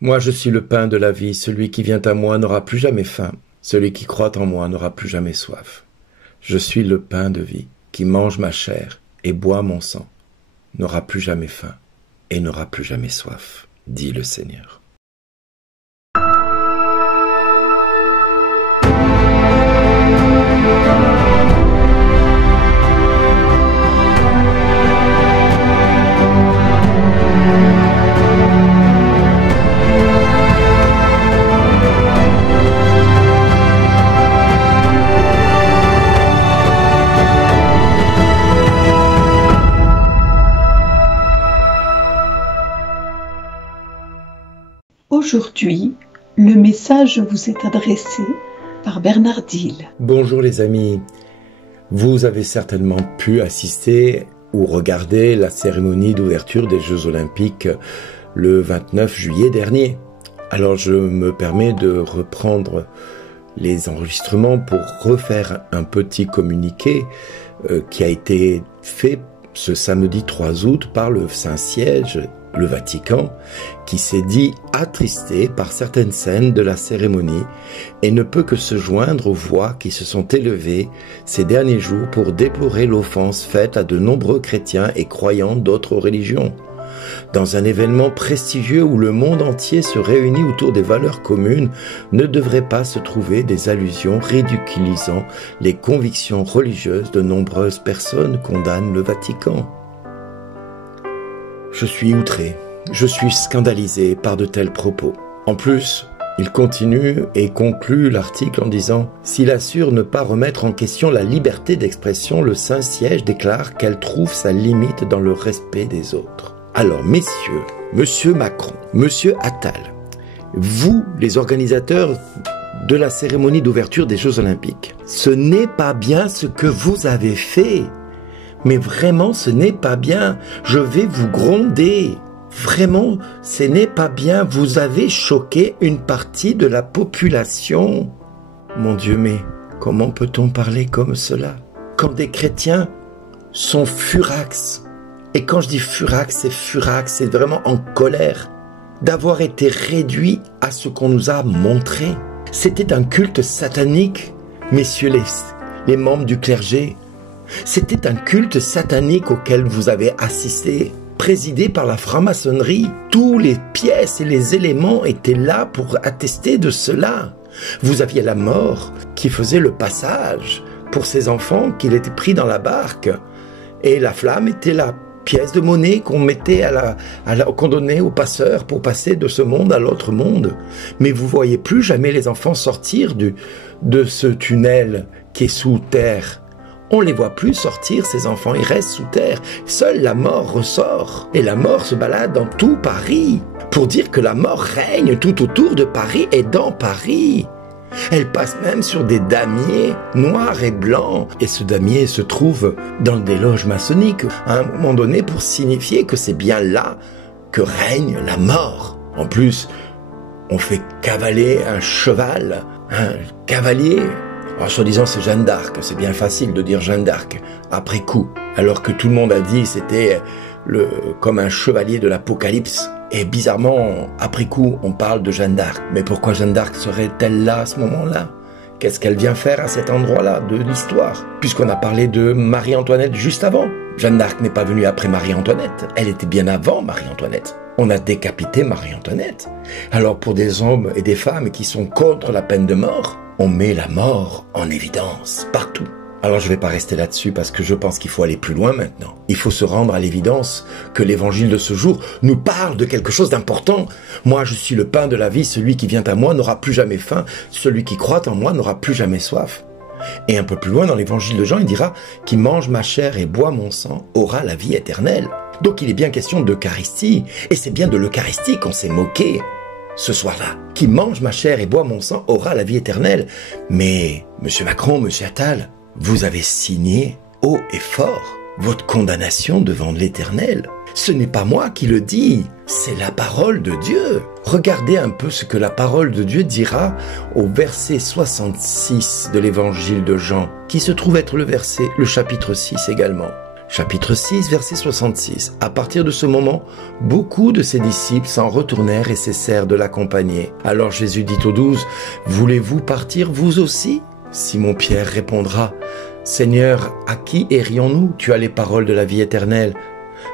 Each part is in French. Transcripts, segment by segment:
Moi je suis le pain de la vie, celui qui vient à moi n'aura plus jamais faim, celui qui croit en moi n'aura plus jamais soif. Je suis le pain de vie, qui mange ma chair et boit mon sang, n'aura plus jamais faim et n'aura plus jamais soif, dit le Seigneur. Aujourd'hui, le message vous est adressé par Bernard Dille. Bonjour les amis, vous avez certainement pu assister ou regarder la cérémonie d'ouverture des Jeux Olympiques le 29 juillet dernier. Alors je me permets de reprendre les enregistrements pour refaire un petit communiqué qui a été fait ce samedi 3 août par le Saint-Siège, le Vatican, qui s'est dit attristé par certaines scènes de la cérémonie et ne peut que se joindre aux voix qui se sont élevées ces derniers jours pour déplorer l'offense faite à de nombreux chrétiens et croyants d'autres religions. Dans un événement prestigieux où le monde entier se réunit autour des valeurs communes, ne devraient pas se trouver des allusions ridiculisant les convictions religieuses de nombreuses personnes, condamne le Vatican. Je suis outré, je suis scandalisé par de tels propos. En plus, il continue et conclut l'article en disant « S'il assure ne pas remettre en question la liberté d'expression, le Saint-Siège déclare qu'elle trouve sa limite dans le respect des autres. » Alors, messieurs, monsieur Macron, monsieur Attal, vous, les organisateurs de la cérémonie d'ouverture des Jeux Olympiques, ce n'est pas bien ce que vous avez fait. Mais vraiment, ce n'est pas bien. Je vais vous gronder. Vraiment, ce n'est pas bien. Vous avez choqué une partie de la population. Mon Dieu, mais comment peut-on parler comme cela? Quand des chrétiens sont furax, et quand je dis furax, c'est vraiment en colère d'avoir été réduits à ce qu'on nous a montré. C'était un culte satanique, messieurs les membres du clergé. C'était un culte satanique auquel vous avez assisté, présidé par la franc-maçonnerie. Tous les pièces et les éléments étaient là pour attester de cela. Vous aviez la mort qui faisait le passage pour ces enfants qui étaient pris dans la barque. Et la flamme était la pièce de monnaie qu'on mettait qu'on donnait aux passeurs pour passer de ce monde à l'autre monde. Mais vous voyez plus jamais les enfants sortir de ce tunnel qui est sous terre. On les voit plus sortir, ces enfants, ils restent sous terre. Seule la mort ressort. Et la mort se balade dans tout Paris pour dire que la mort règne tout autour de Paris et dans Paris. Elle passe même sur des damiers noirs et blancs. Et ce damier se trouve dans des loges maçonniques à un moment donné pour signifier que c'est bien là que règne la mort. En plus, on fait cavaler un cheval, un cavalier. Alors, soi-disant, c'est Jeanne d'Arc. C'est bien facile de dire Jeanne d'Arc après coup. Alors que tout le monde a dit c'était comme un chevalier de l'Apocalypse. Et bizarrement, après coup, on parle de Jeanne d'Arc. Mais pourquoi Jeanne d'Arc serait-elle là à ce moment-là? Qu'est-ce qu'elle vient faire à cet endroit-là de l'histoire? Puisqu'on a parlé de Marie-Antoinette juste avant. Jeanne d'Arc n'est pas venue après Marie-Antoinette. Elle était bien avant Marie-Antoinette. On a décapité Marie-Antoinette. Alors pour des hommes et des femmes qui sont contre la peine de mort, on met la mort en évidence partout. Alors je ne vais pas rester là-dessus parce que je pense qu'il faut aller plus loin maintenant. Il faut se rendre à l'évidence que l'évangile de ce jour nous parle de quelque chose d'important. Moi je suis le pain de la vie, celui qui vient à moi n'aura plus jamais faim, celui qui croit en moi n'aura plus jamais soif. Et un peu plus loin dans l'évangile de Jean, il dira « Qui mange ma chair et boit mon sang aura la vie éternelle ». Donc il est bien question d'Eucharistie, et c'est bien de l'Eucharistie qu'on s'est moqué ce soir-là. Qui mange ma chair et boit mon sang aura la vie éternelle. Mais, monsieur Macron, monsieur Attal, vous avez signé haut et fort votre condamnation devant l'Éternel. Ce n'est pas moi qui le dis, c'est la parole de Dieu. Regardez un peu ce que la parole de Dieu dira au verset 66 de l'évangile de Jean, qui se trouve être le chapitre 6 également. chapitre 6, verset 66. À partir de ce moment, beaucoup de ses disciples s'en retournèrent et cessèrent de l'accompagner. Alors Jésus dit aux 12, « Voulez-vous partir vous aussi ?» Simon-Pierre répondra, « Seigneur, à qui irions-nous? Tu as les paroles de la vie éternelle.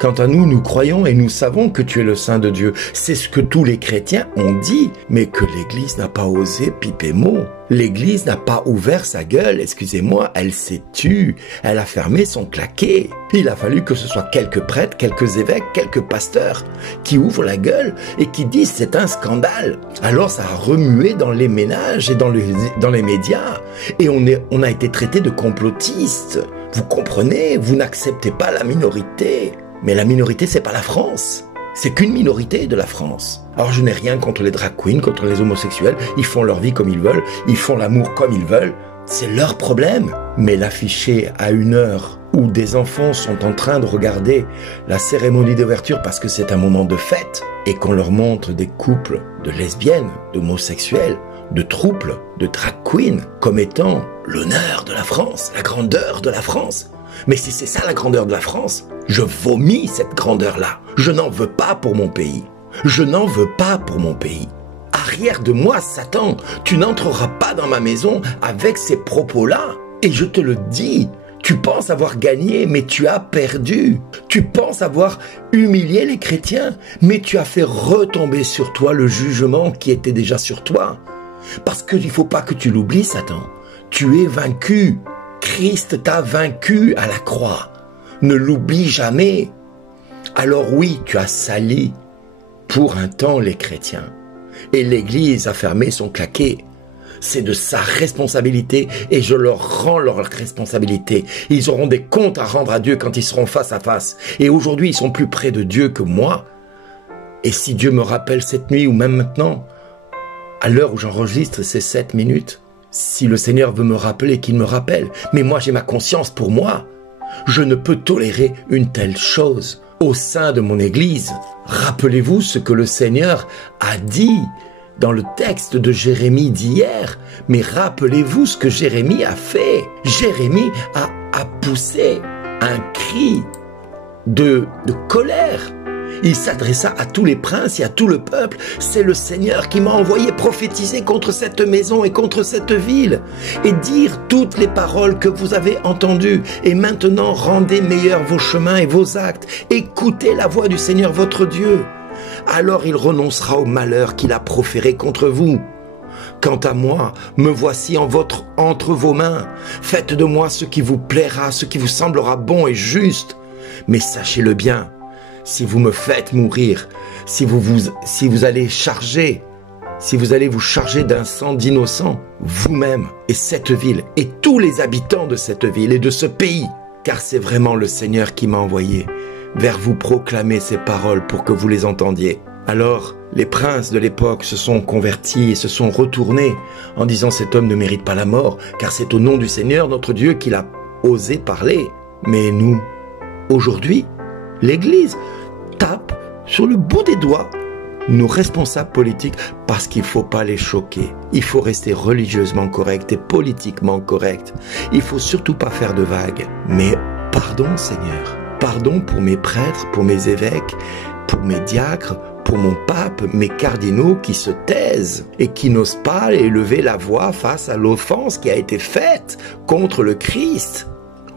Quant à nous, nous croyons et nous savons que tu es le Saint de Dieu. » C'est ce que tous les chrétiens ont dit, mais que l'Église n'a pas osé piper mot. L'Église n'a pas ouvert sa gueule, excusez-moi, elle s'est tue, elle a fermé son claquet. Il a fallu que ce soit quelques prêtres, quelques évêques, quelques pasteurs qui ouvrent la gueule et qui disent c'est un scandale. Alors ça a remué dans les ménages et dans les médias et on a été traité de complotistes. Vous comprenez, vous n'acceptez pas la minorité. Mais la minorité, c'est pas la France. C'est qu'une minorité de la France. Alors je n'ai rien contre les drag queens, contre les homosexuels. Ils font leur vie comme ils veulent. Ils font l'amour comme ils veulent. C'est leur problème. Mais l'afficher à une heure où des enfants sont en train de regarder la cérémonie d'ouverture parce que c'est un moment de fête et qu'on leur montre des couples de lesbiennes, d'homosexuels, de trouples, de drag queens comme étant l'honneur de la France, la grandeur de la France. Mais si c'est ça la grandeur de la France, je vomis cette grandeur-là. Je n'en veux pas pour mon pays. Je n'en veux pas pour mon pays. Arrière de moi, Satan, tu n'entreras pas dans ma maison avec ces propos-là. Et je te le dis, tu penses avoir gagné, mais tu as perdu. Tu penses avoir humilié les chrétiens, mais tu as fait retomber sur toi le jugement qui était déjà sur toi. Parce qu'il ne faut pas que tu l'oublies, Satan. Tu es vaincu. Christ t'a vaincu à la croix. Ne l'oublie jamais. Alors oui, tu as sali pour un temps les chrétiens. Et l'Église a fermé son claquet. C'est de sa responsabilité et je leur rends leur responsabilité. Ils auront des comptes à rendre à Dieu quand ils seront face à face. Et aujourd'hui, ils sont plus près de Dieu que moi. Et si Dieu me rappelle cette nuit ou même maintenant, à l'heure où j'enregistre ces 7 minutes, si le Seigneur veut me rappeler, qu'il me rappelle. Mais moi, j'ai ma conscience pour moi. Je ne peux tolérer une telle chose au sein de mon Église. Rappelez-vous ce que le Seigneur a dit dans le texte de Jérémie d'hier. Mais rappelez-vous ce que Jérémie a fait. Jérémie a poussé un cri de colère. Il s'adressa à tous les princes et à tout le peuple. C'est le Seigneur qui m'a envoyé prophétiser contre cette maison et contre cette ville et dire toutes les paroles que vous avez entendues. Et maintenant, rendez meilleurs vos chemins et vos actes. Écoutez la voix du Seigneur votre Dieu. Alors il renoncera au malheur qu'il a proféré contre vous. Quant à moi, me voici entre vos mains. Faites de moi ce qui vous plaira, ce qui vous semblera bon et juste. Mais sachez-le bien, si vous me faites mourir, si vous allez vous charger d'un sang d'innocents, vous-même et cette ville et tous les habitants de cette ville et de ce pays, car c'est vraiment le Seigneur qui m'a envoyé vers vous proclamer ces paroles pour que vous les entendiez. Alors, les princes de l'époque se sont convertis et se sont retournés en disant cet homme ne mérite pas la mort, car c'est au nom du Seigneur notre Dieu qu'il a osé parler. Mais nous, aujourd'hui, l'Église tape sur le bout des doigts nos responsables politiques parce qu'il ne faut pas les choquer. Il faut rester religieusement correct et politiquement correct. Il ne faut surtout pas faire de vagues. Mais pardon Seigneur, pardon pour mes prêtres, pour mes évêques, pour mes diacres, pour mon pape, mes cardinaux qui se taisent et qui n'osent pas élever la voix face à l'offense qui a été faite contre le Christ.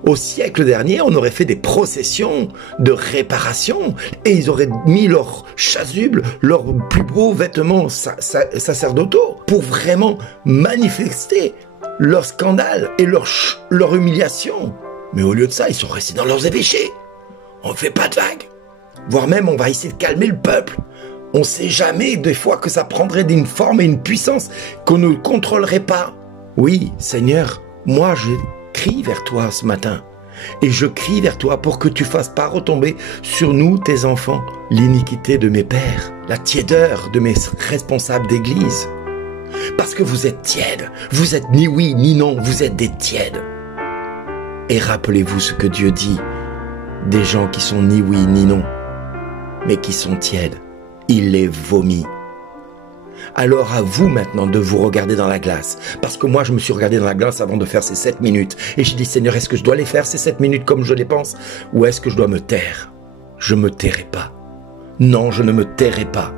Au siècle dernier, on aurait fait des processions de réparation et ils auraient mis leurs chasubles, leurs plus beaux vêtements sacerdotaux pour vraiment manifester leur scandale et leur humiliation. Mais au lieu de ça, ils sont restés dans leurs évêchés. On ne fait pas de vagues. Voire même, on va essayer de calmer le peuple. On ne sait jamais des fois que ça prendrait une forme et une puissance qu'on ne contrôlerait pas. Oui, Seigneur, moi je crie vers toi ce matin. Et je crie vers toi pour que tu fasses pas retomber sur nous, tes enfants, l'iniquité de mes pères, la tiédeur de mes responsables d'église. Parce que vous êtes tièdes, vous êtes ni oui ni non, vous êtes des tièdes. Et rappelez-vous ce que Dieu dit des gens qui sont ni oui ni non, mais qui sont tièdes. Il les vomit. Alors à vous maintenant de vous regarder dans la glace. Parce que moi, je me suis regardé dans la glace avant de faire ces 7 minutes. Et j'ai dit, Seigneur, est-ce que je dois les faire ces 7 minutes comme je les pense? Ou est-ce que je dois me taire? Je me tairai pas. Non, je ne me tairai pas.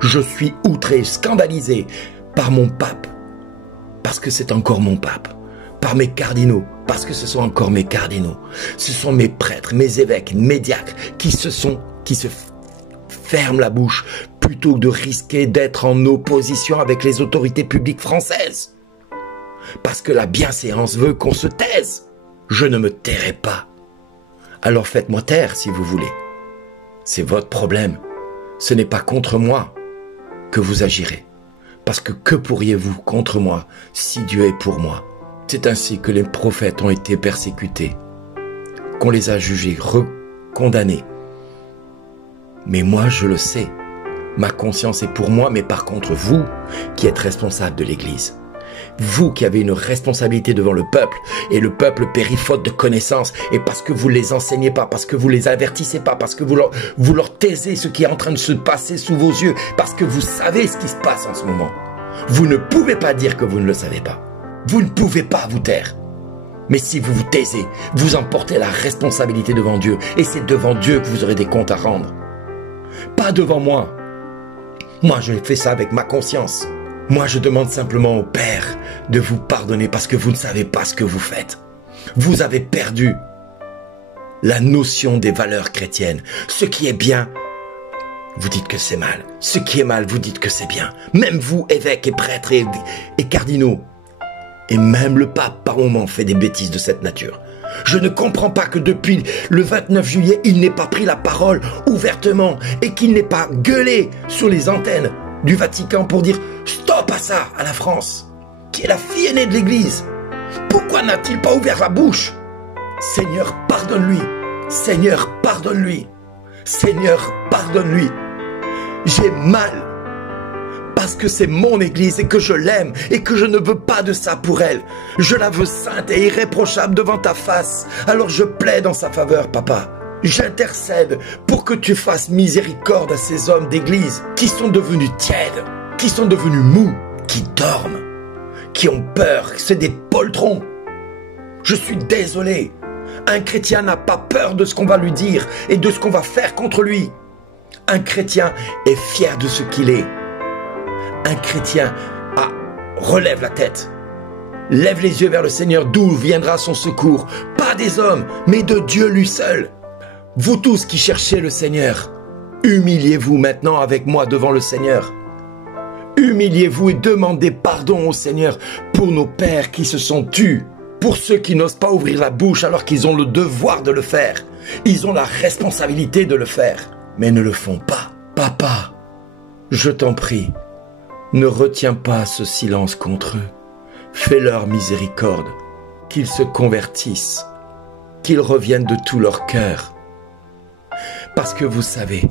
Je suis outré, scandalisé par mon pape. Parce que c'est encore mon pape. Par mes cardinaux. Parce que ce sont encore mes cardinaux. Ce sont mes prêtres, mes évêques, mes diacres qui se ferment la bouche plutôt que de risquer d'être en opposition avec les autorités publiques françaises. Parce que la bienséance veut qu'on se taise. Je ne me tairai pas. Alors faites-moi taire si vous voulez. C'est votre problème. Ce n'est pas contre moi que vous agirez. Parce que pourriez-vous contre moi si Dieu est pour moi? C'est ainsi que les prophètes ont été persécutés, qu'on les a jugés, condamnés. Mais moi, je le sais, ma conscience est pour moi, mais par contre, vous qui êtes responsable de l'Église, vous qui avez une responsabilité devant le peuple, et le peuple périt faute de connaissances, et parce que vous ne les enseignez pas, parce que vous ne les avertissez pas, parce que vous leur taisez ce qui est en train de se passer sous vos yeux, parce que vous savez ce qui se passe en ce moment. Vous ne pouvez pas dire que vous ne le savez pas. Vous ne pouvez pas vous taire. Mais si vous vous taisez, vous emportez la responsabilité devant Dieu. Et c'est devant Dieu que vous aurez des comptes à rendre. Pas devant moi. Moi, je fais ça avec ma conscience. Moi, je demande simplement au Père de vous pardonner parce que vous ne savez pas ce que vous faites. Vous avez perdu la notion des valeurs chrétiennes. Ce qui est bien, vous dites que c'est mal. Ce qui est mal, vous dites que c'est bien. Même vous, évêques et prêtres et cardinaux. Et même le pape, par moments, fait des bêtises de cette nature. Je ne comprends pas que depuis le 29 juillet, il n'ait pas pris la parole ouvertement et qu'il n'ait pas gueulé sur les antennes du Vatican pour dire « Stop à ça, à la France, qui est la fille aînée de l'Église. Pourquoi n'a-t-il pas ouvert la bouche? Seigneur, pardonne-lui. Seigneur, pardonne-lui. Seigneur, pardonne-lui. J'ai mal. Parce que c'est mon Église et que je l'aime et que je ne veux pas de ça pour elle. Je la veux sainte et irréprochable devant ta face. Alors je plaide en sa faveur, papa. J'intercède pour que tu fasses miséricorde à ces hommes d'Église qui sont devenus tièdes, qui sont devenus mous, qui dorment, qui ont peur, c'est des poltrons. Je suis désolé. Un chrétien n'a pas peur de ce qu'on va lui dire et de ce qu'on va faire contre lui. Un chrétien est fier de ce qu'il est. Un chrétien relève la tête, lève les yeux vers le Seigneur d'où viendra son secours, pas des hommes, mais de Dieu lui seul. Vous tous qui cherchez le Seigneur, humiliez-vous maintenant avec moi devant le Seigneur. Humiliez-vous et demandez pardon au Seigneur pour nos pères qui se sont tus, pour ceux qui n'osent pas ouvrir la bouche alors qu'ils ont le devoir de le faire. Ils ont la responsabilité de le faire, mais ne le font pas. Papa, je t'en prie, ne retiens pas ce silence contre eux. Fais-leur miséricorde, qu'ils se convertissent, qu'ils reviennent de tout leur cœur. Parce que vous savez,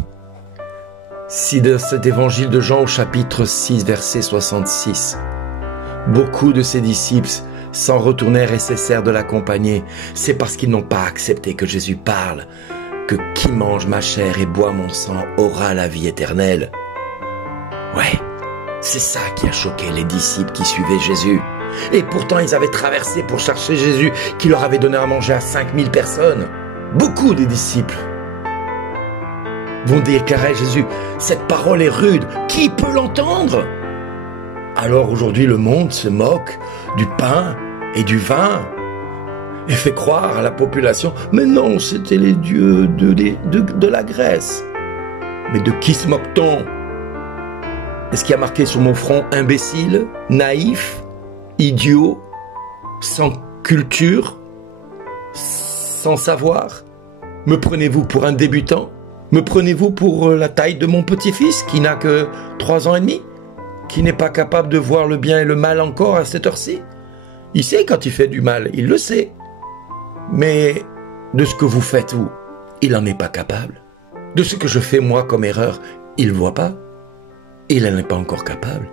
si de cet évangile de Jean au chapitre 6, verset 66, beaucoup de ses disciples s'en retournèrent et cessèrent de l'accompagner, c'est parce qu'ils n'ont pas accepté que Jésus parle, que qui mange ma chair et boit mon sang aura la vie éternelle. Ouais. C'est ça qui a choqué les disciples qui suivaient Jésus. Et pourtant, ils avaient traversé pour chercher Jésus qui leur avait donné à manger à 5000 personnes. Beaucoup des disciples vont déclarer à Jésus, cette parole est rude, qui peut l'entendre? Alors aujourd'hui, le monde se moque du pain et du vin et fait croire à la population, mais non, c'était les dieux de la Grèce. Mais de qui se moque-t-on? Est-ce qu'il y a marqué sur mon front imbécile, naïf, idiot, sans culture, sans savoir? Me prenez-vous pour un débutant? Me prenez-vous pour la taille de mon petit-fils qui n'a que 3 ans et demi? Qui n'est pas capable de voir le bien et le mal encore à cette heure-ci? Il sait quand il fait du mal, il le sait. Mais de ce que vous faites, vous, il n'en est pas capable. De ce que je fais moi comme erreur, il ne voit pas. Il n'en est pas encore capable.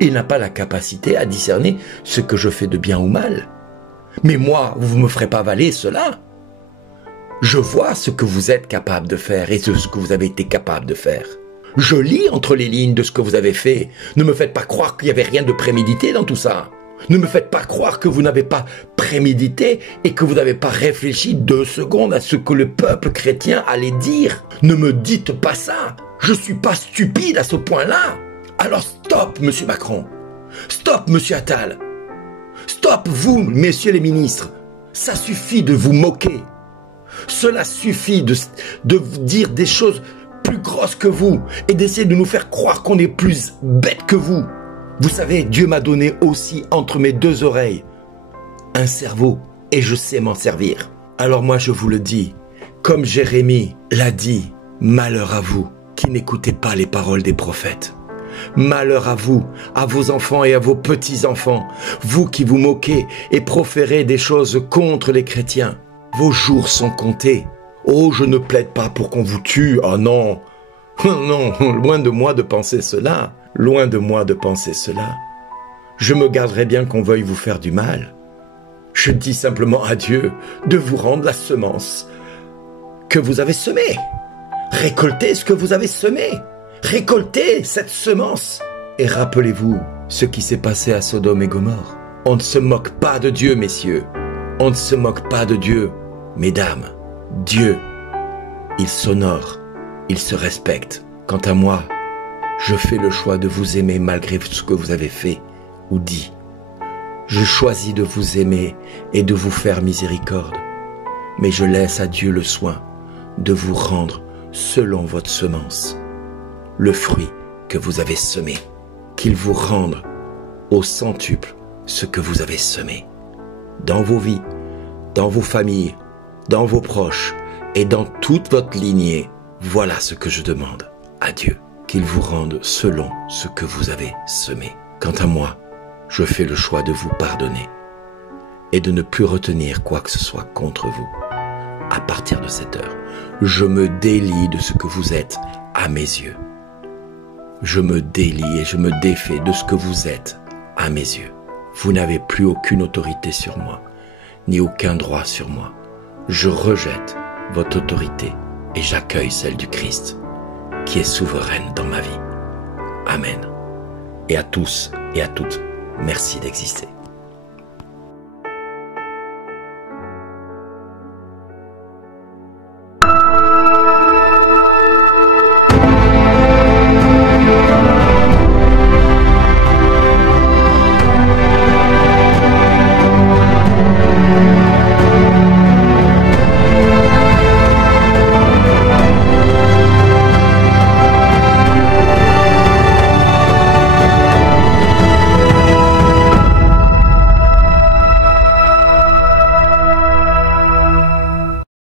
Il n'a pas la capacité à discerner ce que je fais de bien ou mal. Mais moi, vous ne me ferez pas avaler cela. Je vois ce que vous êtes capable de faire et ce que vous avez été capable de faire. Je lis entre les lignes de ce que vous avez fait. Ne me faites pas croire qu'il n'y avait rien de prémédité dans tout ça. Ne me faites pas croire que vous n'avez pas prémédité et que vous n'avez pas réfléchi 2 secondes à ce que le peuple chrétien allait dire. Ne me dites pas ça. Je suis pas stupide à ce point-là. Alors stop, monsieur Macron. Stop, monsieur Attal. Stop, vous, messieurs les ministres. Ça suffit de vous moquer. Cela suffit de dire des choses plus grosses que vous et d'essayer de nous faire croire qu'on est plus bête que vous. Vous savez, Dieu m'a donné aussi entre mes 2 oreilles un cerveau et je sais m'en servir. Alors moi je vous le dis, comme Jérémie l'a dit, malheur à vous qui n'écoutez pas les paroles des prophètes. Malheur à vous, à vos enfants et à vos petits-enfants, vous qui vous moquez et proférez des choses contre les chrétiens. Vos jours sont comptés. Oh, je ne plaide pas pour qu'on vous tue. Oh non, non, loin de moi de penser cela. Loin de moi de penser cela. Je me garderai bien qu'on veuille vous faire du mal. Je dis simplement à Dieu de vous rendre la semence que vous avez semée. Récoltez ce que vous avez semé. Récoltez cette semence. Et rappelez-vous ce qui s'est passé à Sodome et Gomorrhe. On ne se moque pas de Dieu, messieurs. On ne se moque pas de Dieu, mesdames. Dieu, il s'honore, il se respecte. Quant à moi, je fais le choix de vous aimer malgré ce que vous avez fait ou dit. Je choisis de vous aimer et de vous faire miséricorde. Mais je laisse à Dieu le soin de vous rendre selon votre semence, le fruit que vous avez semé, qu'il vous rende au centuple ce que vous avez semé. Dans vos vies, dans vos familles, dans vos proches et dans toute votre lignée, voilà ce que je demande à Dieu, qu'il vous rende selon ce que vous avez semé. Quant à moi, je fais le choix de vous pardonner et de ne plus retenir quoi que ce soit contre vous. À partir de cette heure, je me délie de ce que vous êtes à mes yeux. Je me délie et je me défais de ce que vous êtes à mes yeux. Vous n'avez plus aucune autorité sur moi, ni aucun droit sur moi. Je rejette votre autorité et j'accueille celle du Christ, qui est souveraine dans ma vie. Amen. Et à tous et à toutes, merci d'exister.